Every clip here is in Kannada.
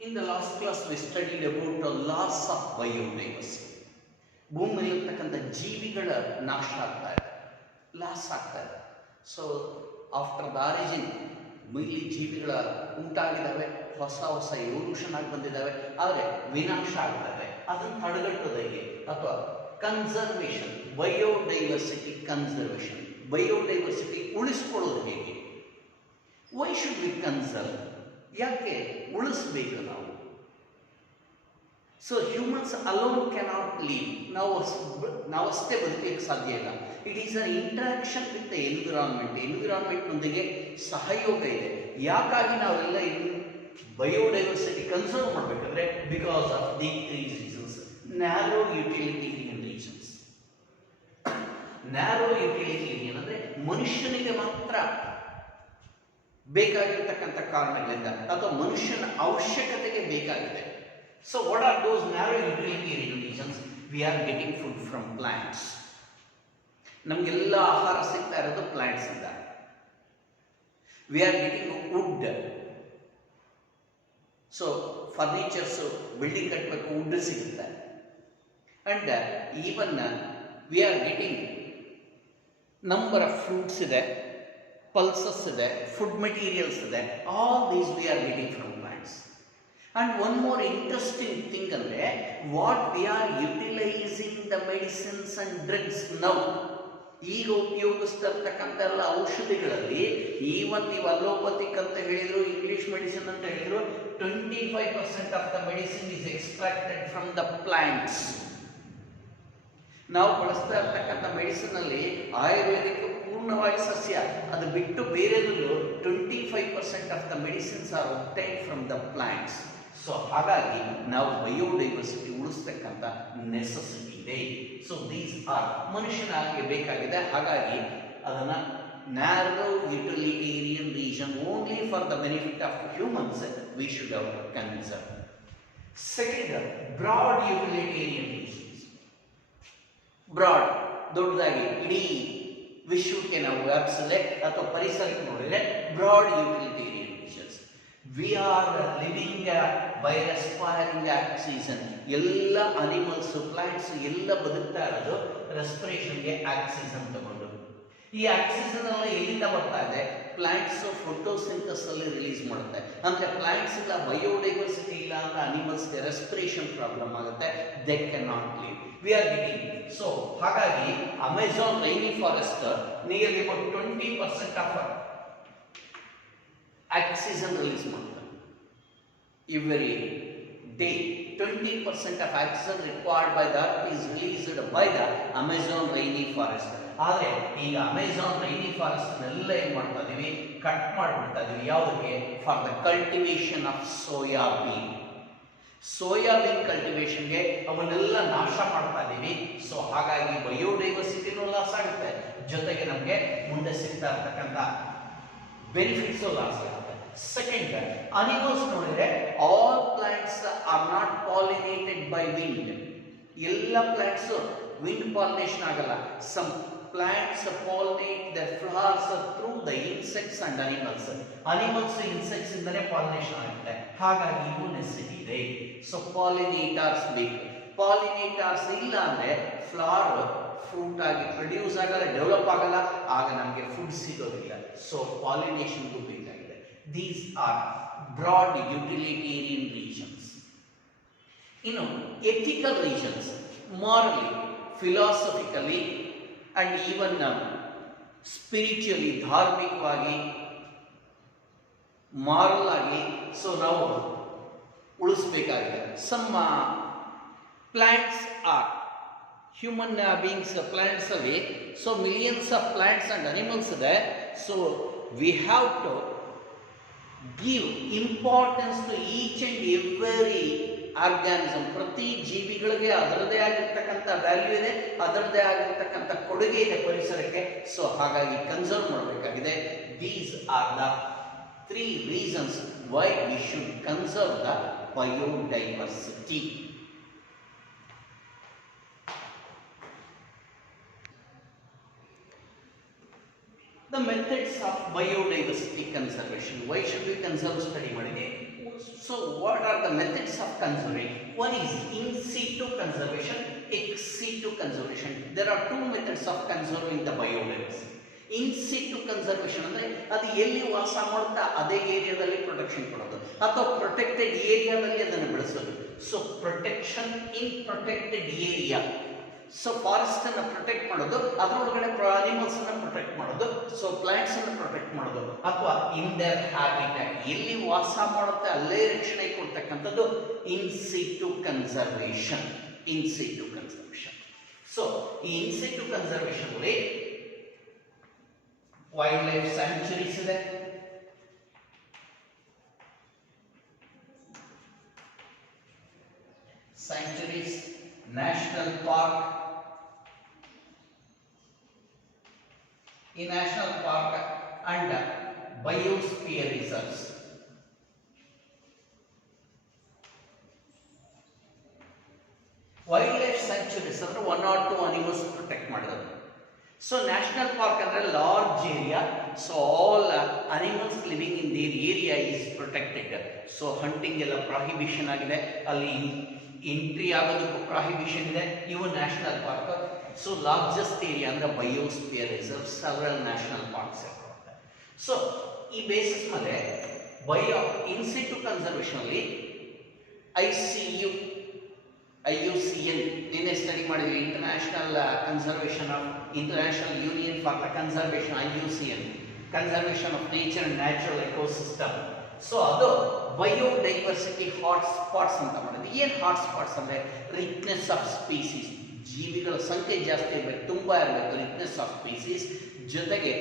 In the last class, we studied about the loss of biodiversity. ಭೂಮಿಯಲ್ಲಿರ್ತಕ್ಕಂಥ ಜೀವಿಗಳ ನಾಶ ಆಗ್ತಾ ಇದೆ, ಲಾಸ್ ಆಗ್ತಾ ಇದೆ. ಸೊ ಆಫ್ಟರ್ ದ ಆರಿಜಿನ್ ಇಲ್ಲಿ ಜೀವಿಗಳ ಉಂಟಾಗಿದ್ದಾವೆ, ಹೊಸ ಹೊಸ ಎವಲ್ಯೂಷನ್ ಆಗಿ ಬಂದಿದ್ದಾವೆ, ಆದರೆ ವಿನಾಶ ಆಗ್ತದೆ. ಅದನ್ನು ತಡೆಗಟ್ಟೋದು ಹೇಗೆ? ಅಥವಾ ಕನ್ಸರ್ವೇಷನ್, ಬಯೋಡೈವರ್ಸಿಟಿ ಕನ್ಸರ್ವೇಷನ್, ಬಯೋಡೈವರ್ಸಿಟಿ ಉಳಿಸ್ಕೊಳ್ಳೋದು ಹೇಗೆ? Why should we conserve? ಯಾಕೆ ಉಳಿಸ್ಬೇಕು ನಾವು? So humans alone cannot live. ನಾವಷ್ಟೇ ಬದುಕಲಿಕ್ಕೆ ಸಾಧ್ಯ ಇಲ್ಲ. It is an interaction with the environment. ಎನ್ವಿರಾನ್ಮೆಂಟ್ನೊಂದಿಗೆ ಸಹಯೋಗ ಇದೆ. ಯಾಕಾಗಿ ನಾವೆಲ್ಲ ಬಯೋಡೈವರ್ಸಿಟಿ ಕನ್ಸರ್ವ್ ಮಾಡಬೇಕಂದ್ರೆ because of the three reasons. Narrow utilitarian reasons. Narrow utilitarian ಅಂದರೆ ಮನುಷ್ಯನಿಗೆ ಮಾತ್ರ ಬೇಕಾಗಿರ್ತಕ್ಕಂಥ ಕಾರಣಗಳಿಂದ ಅಥವಾ ಮನುಷ್ಯನ ಅವಶ್ಯಕತೆಗೆ ಬೇಕಾಗಿದೆ. So what are those narrow utilitarian reasons? We are getting food from plants. ನಮಗೆಲ್ಲ ಆಹಾರ ಸಿಗ್ತಾ ಇರೋದು ಪ್ಲಾಂಟ್ಸ್ ಇಂದ. We are getting wood. So furnitures, building ಕಟ್ಟಬೇಕು, ವುಡ್ ಸಿಗುತ್ತೆ. And even we are getting number of fruits ಇದೆ, ಪಲ್ಸಸ್ ಇದೆ, ಫುಡ್ ಮೆಟೀರಿಯಲ್ಸ್ ಇದೆ. All these we are getting from plants. And one more interesting thing ಅಂದರೆ what we are utilising the medicines and drugs now. ಈಗ ಉಪಯೋಗಿಸ್ತಿರ್ತಕ್ಕಂಥ ಎಲ್ಲ ಔಷಧಿಗಳಲ್ಲಿ ಈವನ್ ನೀವು ಅಲೋಪತಿಕ್ ಅಂತ ಹೇಳಿದ್ರು, ಇಂಗ್ಲಿಷ್ ಮೆಡಿಸಿನ್ ಅಂತ ಹೇಳಿದ್ರು, 25% of the medicine is extracted from the plants. ನಾವು ಬಳಸ್ತಾ ಇರ್ತಕ್ಕಂಥ ಮೆಡಿಸಿನ್ ಅಲ್ಲಿ ಆಯುರ್ವೇದಿಕ್ ಪೂರ್ಣವಾಗಿ ಸಸ್ಯ, ಅದು ಬಿಟ್ಟು ಬೇರೆದಲ್ಲೂ 25% of the medicines are obtain from the plants. So ಹಾಗಾಗಿ ನಾವು ಬಯೋಡೈವರ್ಸಿಟಿ ಉಳಿಸ್ತಕ್ಕಂಥ ನೆಸೆಸಿಟಿ ಇದೆ. ಸೊ ದೀಸ್ ಆರ್ ಮನುಷ್ಯನಿಗೆ ಬೇಕಾಗಿದೆ. ಹಾಗಾಗಿ ಅದನ್ನು narrow utilitarian reason, only for the benefit of humans, we should have conserve. Second, broad utilitarian reasons. Broad, ದೊಡ್ಡದಾಗಿ ಇಡೀ ವಿಶ್ವಕ್ಕೆ ನಾವು ವ್ಯಾಪಿಸಿದ್ರೆ ಅಥವಾ ಪರಿಸರಕ್ಕೆ ನೋಡಿದರೆ broad utilitarian reasons. We are living by respiring oxygen. ಎಲ್ಲ ಅನಿಮಲ್ಸ್, ಪ್ಲಾಂಟ್ಸ್ ಎಲ್ಲ ಬದುಕ್ತಾ ಇರೋದು ರೆಸ್ಪಿರೇಷನ್ಗೆ ಆಕ್ಸಿಜನ್ ತಗೊಂಡು. ಈ ಆಕ್ಸಿಜನ್ ಎಲ್ಲ ಎಲ್ಲಿಂದ ಬರ್ತಾ ಇದೆ? ಪ್ಲಾಂಟ್ಸ್ ಫೋಟೋಸಿಂಥಸಿಸ್ ಅಲ್ಲಿ ರಿಲೀಸ್ ಮಾಡುತ್ತೆ. ಅಂದ್ರೆ ಪ್ಲಾಂಟ್ಸ್ ಇಲ್ಲ, ಬಯೋಡೈವರ್ಸಿಟಿ ಇಲ್ಲ ಅಂದ್ರೆ ಅನಿಮಲ್ಸ್ಗೆ ರೆಸ್ಪಿರೇಷನ್ ಪ್ರಾಬ್ಲಮ್ ಆಗುತ್ತೆ. They can not live. We are getting. So ಹಾಗಾಗಿ Amazon rainy forest nearly about 20% of oxygen release ಮಾಡ್ತಾರೆ. Every day 20% of oxygen required by the earth is released by the Amazon rainy forest. ಆದರೆ ಈಗ ಅಮೆಜಾನ್ ರೈನಿ ಫಾರೆಸ್ಟ್ ಎಲ್ಲ ಏನು ಮಾಡ್ತಾ ಇದೀವಿ? ಕಟ್ ಮಾಡಿಬಿಡ್ತಾ ಇದೀವಿ. ಯಾವುದಕ್ಕೆ? For the cultivation of soybean. Soybean ಕಲ್ಟಿವೇಶನ್ಗೆ ಅವನ್ನೆಲ್ಲ ನಾಶ ಮಾಡ್ತಾ ಇದ್ದೀವಿ. ಸೊ ಹಾಗಾಗಿ ಬಯೋಡೈವರ್ಸಿಟಿನೂ ಲಾಸ್ ಆಗುತ್ತೆ, ಜೊತೆಗೆ ನಮಗೆ ಮುಂದೆ ಸಿಗ್ತಾ ಇರ್ತಕ್ಕಂಥ ಬೆನಿಫಿಟ್ಸು ಲಾಸ್ ಆಗುತ್ತೆ. ಸೆಕೆಂಡ್, ಅನಿಮಲ್ಸ್ ನೋಡಿದ್ರೆ all plants are not pollinated by wind. ಎಲ್ಲ ಪ್ಲಾಂಟ್ಸ್ ವಿಂಡ್ ಪಾಲಿನೇಷನ್ ಆಗಲ್ಲ. Some plants pollinate their flowers through the insects and animals. Animals, insects ಇಂದನೇ ಪಾಲಿನೇಷನ್ ಆಗುತ್ತೆ. ಹಾಗಾಗಿ ಇವು ನೆಸೆಸಿಟಿ ಇದೆ. ಸೊ ಪಾಲಿನೇಟರ್ಸ್ ಬೇಕು. ಪಾಲಿನೇಟರ್ಸ್ ಇಲ್ಲ ಅಂದ್ರೆ ಫ್ಲವರ್ ಫ್ರೂಟ್ ಆಗಿ ಪ್ರೊಡ್ಯೂಸ್ ಆಗಲ್ಲ, ಡೆವಲಪ್ ಆಗಲ್ಲ, ಆಗ ನಮಗೆ ಫುಡ್ ಸಿಗೋದಿಲ್ಲ. ಸೊ ಪಾಲಿನೇಷನ್ಗೂ ಬೇಕಾಗಿದೆ. These are broad utilitarian reasons. ಇನ್ನು ethical reasons, morally, philosophically and even spiritually, ಧಾರ್ಮಿಕವಾಗಿ, ಮಾರಲ್ ಆಗಿ ಸೊ ನಾವು ಉಳಿಸ್ಬೇಕಾಗಿದೆ. Some plants are human beings, plants ಅಲ್ಲಿ so millions of plants and animals ಇದೆ. So we have to give importance to each and every organism. ಪ್ರತಿ ಜೀವಿಗಳಿಗೆ ಅದರದೇ ಆಗಿರ್ತಕ್ಕಂಥ ವ್ಯಾಲ್ಯೂ ಇದೆ, ಅದರದೇ ಆಗಿರ್ತಕ್ಕಂಥ ಕೊಡುಗೆ ಇದೆ ಪರಿಸರಕ್ಕೆ. ಸೊ ಹಾಗಾಗಿ ಕನ್ಸರ್ವ್ ಮಾಡಬೇಕಾಗಿದೆ. These are the 3 reasons why we should conserve the biodiversity. The methods of biodiversity conservation. Why should we conserve? Study ಮಾಡಿದೆ. So what are the methods of conservation? One is in situ conservation, ex situ conservation. There are two methods of conserving the biodiversity. In situ conservation ಅಂದರೆ ಅದು ಎಲ್ಲಿ ವಾಸ ಮಾಡುತ್ತಾ ಅದೇ ಏರಿಯಾದಲ್ಲಿ ಪ್ರೊಟೆಕ್ಷನ್ ಕೊಡೋದು ಅಥವಾ ಪ್ರೊಟೆಕ್ಟೆಡ್ ಏರಿಯಾದಲ್ಲಿ ಅದನ್ನು ಬೆಳೆಸೋದು. ಸೊ ಪ್ರೊಟೆಕ್ಷನ್ ಇನ್ ಪ್ರೊಟೆಕ್ಟೆಡ್ ಏರಿಯಾ. ಸೊ ಫಾರೆಸ್ಟ್ ಅನ್ನು ಪ್ರೊಟೆಕ್ಟ್ ಮಾಡೋದು, ಅದರೊಳಗಡೆ ಅನಿಮಲ್ಸ್ ಅನ್ನು ಪ್ರೊಟೆಕ್ಟ್ ಮಾಡೋದು, ಸೊ ಪ್ಲಾಂಟ್ಸ್ ಅನ್ನು ಪ್ರೊಟೆಕ್ಟ್ ಮಾಡೋದು, ಅಥವಾ ಇನ್ ದೇರ್ ಹ್ಯಾಬಿಟ್ಯಾಟ್ ಎಲ್ಲಿ ವಾಸ ಮಾಡುತ್ತೆ ಅಲ್ಲೇ ರಕ್ಷಣೆ ಕೊಡ್ತಕ್ಕಂಥದ್ದು ಇನ್ situ conservation. In situ conservation. So ಈ ಇನ್ ಸಿಟು ಕನ್ಸರ್ವೇಷನ್ ಅಲ್ಲಿ ವೈಲ್ಡ್ ಲೈಫ್ ಸ್ಯಾಂಕ್ಚುರೀಸ್ ಇದೆ, ಸ್ಯಾಂಕ್ಚುರೀಸ್, ನ್ಯಾಷನಲ್ ಪಾರ್ಕ್. ಈ national park and biosphere reserves. Wild life sanctuaries ಅಂದ್ರೆ 1 or 2 ಅನಿಮಲ್ಸ್ ಪ್ರೊಟೆಕ್ಟ್ ಮಾಡೋದು. ಸೊ ನ್ಯಾಷನಲ್ ಪಾರ್ಕ್ ಅಂದರೆ large area. So all animals living in their area is protected. So hunting ಎಲ್ಲ ಪ್ರಾಹಿಬಿಷನ್ ಆಗಿದೆ, ಅಲ್ಲಿ ಎಂಟ್ರಿ ಆಗೋದಕ್ಕೂ ಪ್ರಾಹಿಬಿಷನ್ ಇದೆ. ಇವು national park. So largest area ಅಂದರೆ biosphere reserve, several national parks. So ಈ ಬೇಸಿಸ್ ಮೇಲೆ ಇನ್ ಸಿಟು ಕನ್ಸರ್ವೇಷನ್ ಅಲ್ಲಿ IUCN ನಿನ್ನೆ ಸ್ಟಡಿ ಮಾಡಿದ್ವಿ. International conservation of international union for the conservation, IUCN, conservation of nature and natural ecosystem. So ಅದು ಬಯೋಡೈವರ್ಸಿಟಿ ಹಾಟ್ ಸ್ಪಾಟ್ಸ್ ಅಂತ ಮಾಡಿದ್ವಿ. ಏನು ಹಾಟ್ ಸ್ಪಾಟ್ಸ್ ಅಂದರೆ ರಿಚ್ನೆಸ್ ಆಫ್ ಸ್ಪೀಸೀಸ್, ಜೀವಿಗಳ ಸಂಖ್ಯೆ ಜಾಸ್ತಿ ಇರಬೇಕು, ತುಂಬ ಇರಬೇಕು, ರಿಚ್ನೆಸ್ ಆಫ್ ಸ್ಪೀಸೀಸ್, ಜೊತೆಗೆ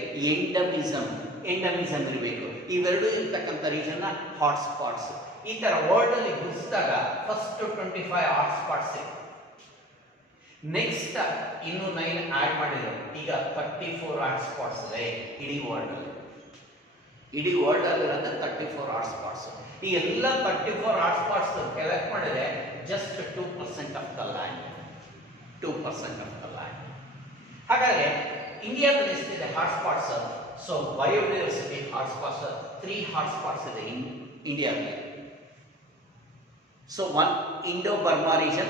ಎಂಡಮಿಸಮ್ ಇರಬೇಕು. ಇವೆರಡೂ ಇರ್ತಕ್ಕಂಥ ರೀಜನ್ನ ಹಾಟ್ ಸ್ಪಾಟ್ಸ್. ಈ ತರ ವರ್ಲ್ಡ್ ಅಲ್ಲಿ ಗುರುತಿಸಿದಾಗ ಫಸ್ಟ್ 25 ಹಾಟ್ ಸ್ಪಾಟ್ಸ್. ನೆಕ್ಸ್ಟ್ ಇನ್ನು 9 ಆಡ್ ಮಾಡಿದ್ರು, ಈಗ 34 ಹಾಟ್ ಸ್ಪಾಟ್ಸ್ ಇದೆ ಇಡೀ ವರ್ಲ್ಡ್ ಅಲ್ಲಿ. ಇಡೀ ವರ್ಲ್ಡ್ ಅಲ್ಲಿ ಇರೋದು 34 ಹಾಟ್ ಸ್ಪಾಟ್ಸ್. ಈ ಎಲ್ಲ 34 ಹಾಟ್ ಸ್ಪಾಟ್ಸ್ ಕಲೆಕ್ಟ್ ಮಾಡಿದ್ರೆ just 2% of the land. 2% of the land. ಹಾಗಾದ್ರೆ ಇಂಡಿಯಾದಲ್ಲಿ ಎಷ್ಟಿದೆ hot spots? So biodiversity hot spots 3 hot spots ಇದೆ ಇಂಡಿಯಾದಲ್ಲಿ. So one Indo-Burma region,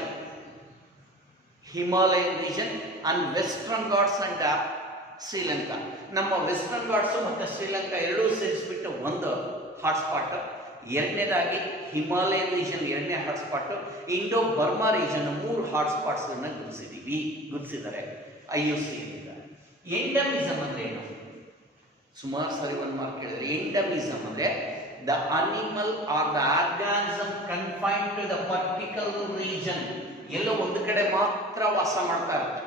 Himalayan region and Western Ghats and Sri Lanka. ನಮ್ಮ ವೆಸ್ಟರ್ನ್ ಘಾಟ್ಸ್ ಮತ್ತು ಶ್ರೀಲಂಕಾ ಎರಡೂ ಸೇರಿಸ್ಬಿಟ್ಟು ಒಂದು ಹಾಟ್ಸ್ಪಾಟ್. ಎರಡನೇದಾಗಿ ಹಿಮಾಲಯನ್ ರೀಜನ್ ಎರಡನೇ hotspot. Indo Burma region 3 hotspots ಗುರುತಿಸಿದ್ದಾರೆ IUCN. ಎಂಡಮಿಸಮ್ ಅಂದ್ರೆ ಏನು? ಸುಮಾರು ಸರಿ ಒಂದು ಮಾರ್ಕ್ ಕೇಳಿದ್ರೆ. ಎಂಡಮಿಸಮ್ ಅಂದ್ರೆ the animal or the organism confined to the particular region. ಎಲ್ಲೋ ಒಂದು ಕಡೆ ಮಾತ್ರ ವಾಸ ಮಾಡ್ತಾ ಇರುತ್ತೆ,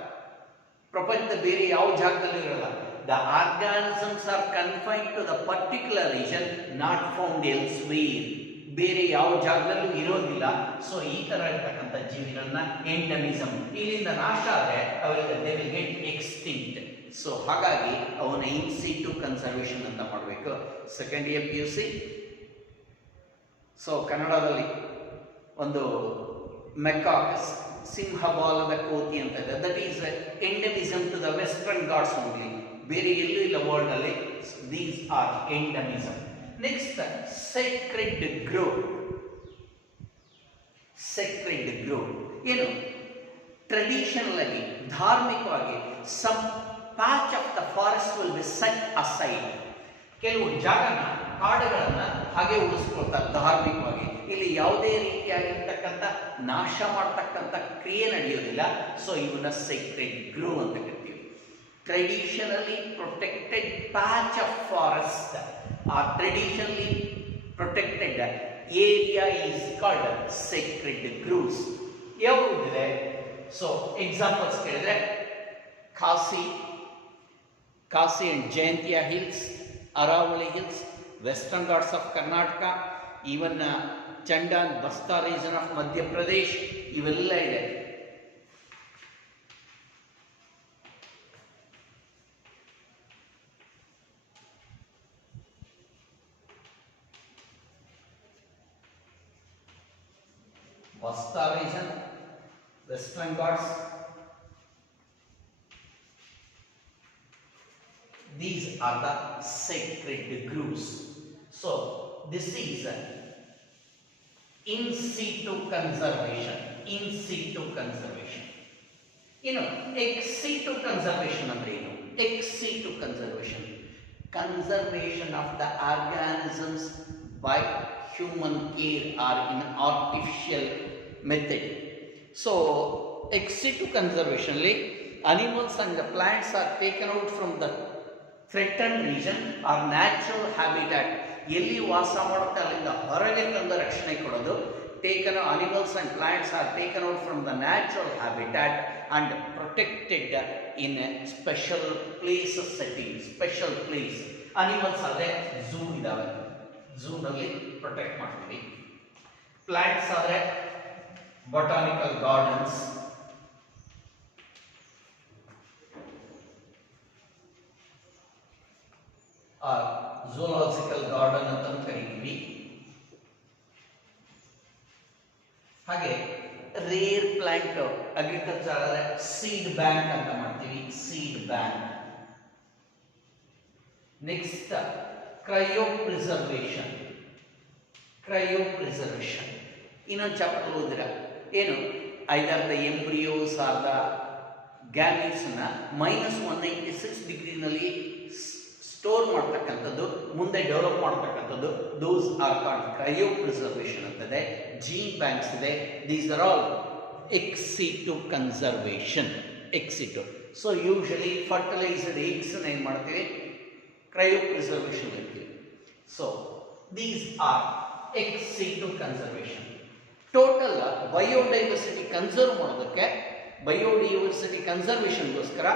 ಪ್ರಪಂಚದ ಬೇರೆ ಯಾವ ಜಾಗದಲ್ಲಿ ಇರಲ್ಲ. The organisms are confined to the particular region, not found elsewhere. ಬೇರೆ ಯಾವ ಜಾಗದಲ್ಲೂ ಇರೋದಿಲ್ಲ. ಸೊ ಈ ತರ ಇರ್ತಕ್ಕಂಥ ಜೀವಿಗಳನ್ನ ಎಂಡಮಿಸಮ್. ಇಲ್ಲಿಂದ ನಾಶ ಆದರೆ ಅವರಿಗೆ they will get extinct. So ಹಾಗಾಗಿ ಅವನ ಇನ್ ಸಿಟು ಕನ್ಸರ್ವೇಷನ್ ಅಂತ ಮಾಡಬೇಕು. Second year PUC. ಸೊ ಕನ್ನಡದಲ್ಲಿ ಒಂದು ಮೆಕಾಕ್ ಸಿಂಹಬಾಲದ ಕೋತಿ ಅಂತ ಇದೆ. That is endemism to the Western Ghats only, ಬೇರೆ ಎಲ್ಲೂ ಇಲ್ಲ ವರ್ಲ್ಡ್ ಅಲ್ಲಿ. These are endemism. Next sacred grove. Sacred grove ಏನು? ಟ್ರೆಡಿಷನಲ್ ಆಗಿ, ಧಾರ್ಮಿಕವಾಗಿ, some patch of the forest will be set aside. ಕೆಲವು ಜಾಗನ, ಕಾಡುಗಳನ್ನ ಹಾಗೆ ಉಳಿಸ್ಕೊಳ್ತಾರೆ ಧಾರ್ಮಿಕವಾಗಿ. ಇಲ್ಲಿ ಯಾವುದೇ ರೀತಿಯಾಗಿರ್ತಕ್ಕಂಥ ನಾಶ ಮಾಡ್ತಕ್ಕಂಥ ಕ್ರಿಯೆ ನಡೆಯೋದಿಲ್ಲ. ಸೊ ಇವನ್ನ ಸೆಕ್ರೆಡ್ ಗ್ರೋವ್ ಅಂತ ಕರಿತೀವಿ. Traditionally protected patch of forest or traditionally protected area is called sacred groves. ಯಾವುದಿದೆ? ಸೊ ಎಕ್ಸಾಂಪಲ್ಸ್ ಕೇಳಿದ್ರೆ Khasi and Jaintia hills, Aravalli hills, western Ghats of Karnataka, even Chanda and Bastar region of Madhya Pradesh, ಇವೆಲ್ಲ ಇದೆ. Bastar region, western Ghats, these are the sacred groves. So this is in situ conservation. In situ conservation. ಇನ್ನು ಎಕ್ಸ್ ಸಿಟು ಕನ್ಸರ್ವೇಷನ್ ಅಂದ್ರೆ ಏನು? Ex situ conservation, conservation of the organisms by human care or in artificial method. So ex situ conservation li animals and the plants are taken out from the threatened region or natural habitat. ಎಲ್ಲಿ ವಾಸ ಮಾಡುತ್ತೆ ಅಲ್ಲಿಂದ ಹೊರಗೆ ತಂದು ರಕ್ಷಣೆ ಕೊಡೋದು. taken animals and plants are taken out from the natural habitat and protected in a special place setting. special place. animals ಅದೇ ಝೂ ಇದಾವೆ, ಝೂನಲ್ಲಿ ಪ್ರೊಟೆಕ್ಟ್ ಮಾಡ್ತೀವಿ. ಪ್ಲಾಂಟ್ಸ್ ಆದರೆ ಬೊಟಾನಿಕಲ್ ಗಾರ್ಡನ್ಸ್, ಝೂಲಾಜಿಕಲ್ ಗಾರ್ಡನ್ ಅಂತ ಕರಿತೀವಿ. ಹಾಗೆ ರೇರ್ ಪ್ಲಾಂಟ್ ಅಗ್ರಿಕಲ್ಚರ್ ಆದರೆ ಸೀಡ್ ಬ್ಯಾಂಕ್ ಅಂತ ಮಾಡ್ತೀವಿ, seed bank. Next cryopreservation. Cryopreservation ಇನ್ನೊಂದು ಚಾಪ್ಟರ್ ಓದಿರ ಏನು? Either the embryos or the ಗ್ಯಾಮೀಟ್ಸ್ನ -196 ಡಿಗ್ರಿನಲ್ಲಿ ಸ್ಟೋರ್ ಮಾಡ್ತಕ್ಕಂಥದ್ದು, ಮುಂದೆ ಡೆವಲಪ್ ಮಾಡ್ತಕ್ಕಂಥದ್ದು, those are called cryopreservation ಅಂತದೆ. ಜೀನ್ ಬ್ಯಾಂಕ್ಸ್ ಇದೆ. These are all ex situ conservation. Ex situ. So usually fertilised ಎಗ್ಸ್ನ ಏನು ಮಾಡ್ತೀವಿ? ಕ್ರಯೋ ಪ್ರಿಸರ್ವೇಷನ್ ಇರ್ತೀವಿ. So these are ex situ conservation. Total biodiversity conserve ಮಾಡೋದಕ್ಕೆ, ಬಯೋಡೈವರ್ಸಿಟಿ ಕನ್ಸರ್ವೇಷನ್ಗೋಸ್ಕರ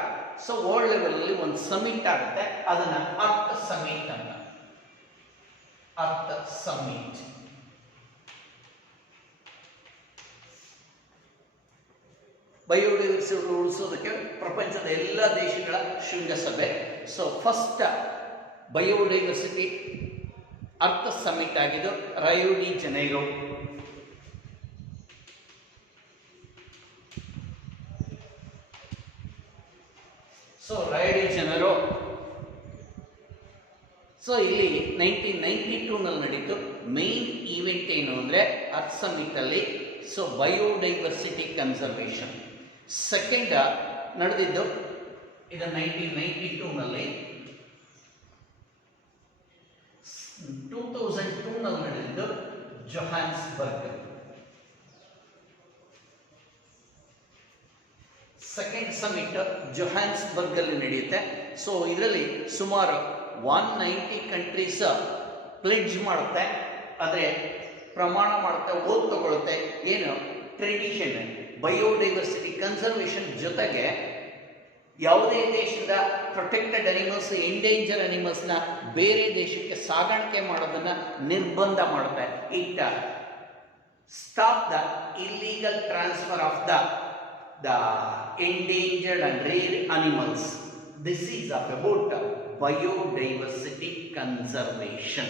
ಸೊ ವರ್ಲ್ಡ್ ಲೆವೆಲಲ್ಲಿ ಒಂದು ಸಮಿಟ್ ಆಗುತ್ತೆ. ಅದನ್ನು ಅರ್ತ್ ಸಮಿಟ್ ಅಂತ. Earth Summit. ಬಯೋಡೈವರ್ಸಿಟಿ ಉಳಿಸೋದಕ್ಕೆ ಪ್ರಪಂಚದ ಎಲ್ಲ ದೇಶಗಳ ಶೃಂಗಸಭೆ. So first biodiversity Earth Summit ಆಗಿದ್ದು Rio de Janeiro. So Rio de Janeiro. So ಇಲ್ಲಿ 1992ನಲ್ಲಿ ನಡೀತು. ಮೇನ್ ಈವೆಂಟ್ ಏನು ಅಂದರೆ ಅರ್ತ್ ಸಮಿಟ್ ಅಲ್ಲಿ ಸೊ ಬಯೋಡೈವರ್ಸಿಟಿ ಕನ್ಸರ್ವೇಷನ್. ಸೆಕೆಂಡ್ ನಡೆದಿದ್ದು ಇದು 1992ನಲ್ಲಿ. 2002ನಲ್ಲಿ ನಡೆದಿದ್ದು ಜೊಹಾನ್ಸ್ಬರ್ಗ್. ಸೆಕೆಂಡ್ ಸಮಿಟ್ ಜೊಹಾನ್ಸ್ಬರ್ಗ್ ಅಲ್ಲಿ ನಡೆಯುತ್ತೆ. ಸೊ ಇದರಲ್ಲಿ ಸುಮಾರು 190 ಕಂಟ್ರೀಸ್ ಪ್ಲೆಡ್ಜ್ ಮಾಡುತ್ತೆ, ಆದರೆ ಪ್ರಮಾಣ ಮಾಡುತ್ತೆ, ಓದ್ ತಗೊಳುತ್ತೆ. ಏನು? ಟ್ರೆಡಿಷನ್ ಬಯೋಡೈವರ್ಸಿಟಿ ಕನ್ಸರ್ವೇಷನ್ ಜೊತೆಗೆ ಯಾವುದೇ ದೇಶದ ಪ್ರೊಟೆಕ್ಟೆಡ್ ಅನಿಮಲ್ಸ್, ಎಂಡೇಂಜರ್ ಅನಿಮಲ್ಸ್ನ ಬೇರೆ ದೇಶಕ್ಕೆ ಸಾಗಾಣಿಕೆ ಮಾಡೋದನ್ನು ನಿರ್ಬಂಧ ಮಾಡುತ್ತೆ. It stop the illegal transfer of the endangered and rare animals. This is about biodiversity conservation.